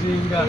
Zinga.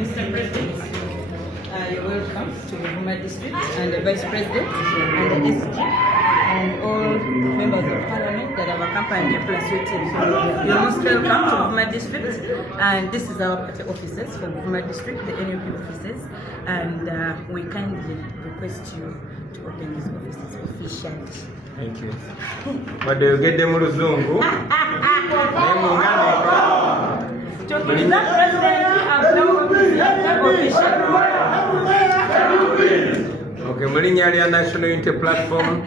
Mr. President, you're welcome to Buvuma District, and the Vice President and the SG and all members of Parliament that have accompanied you plus your team. You're most welcome to Buvuma District, and this is our party offices for Buvuma District, the NUP offices, and we kindly request you to open these offices officially. Thank you. What do you get them Muzungu? Okay, mulinya lya National Unity Platform,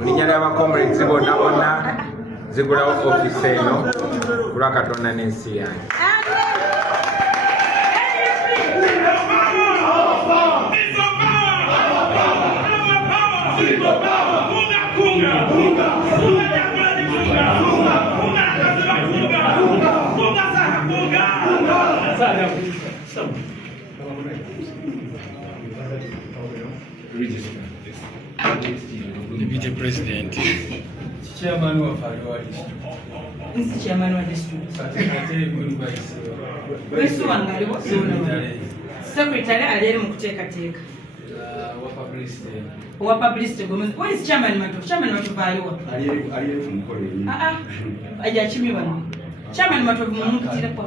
mulinya lya comrades bonna bonna zigulawo office eno kulwa Katonda n'ensi yange. Deputy President, Chairman of our district. Mr. Chairman of the district. Secretary aliyeri mukuteekateeka. Wa publicity gomez. Where is Chairman Matovu? Chairman Matovu aliwa. Aliyeri kumukole. Ajachimi bano. Chairman Matovu mumukitira kwa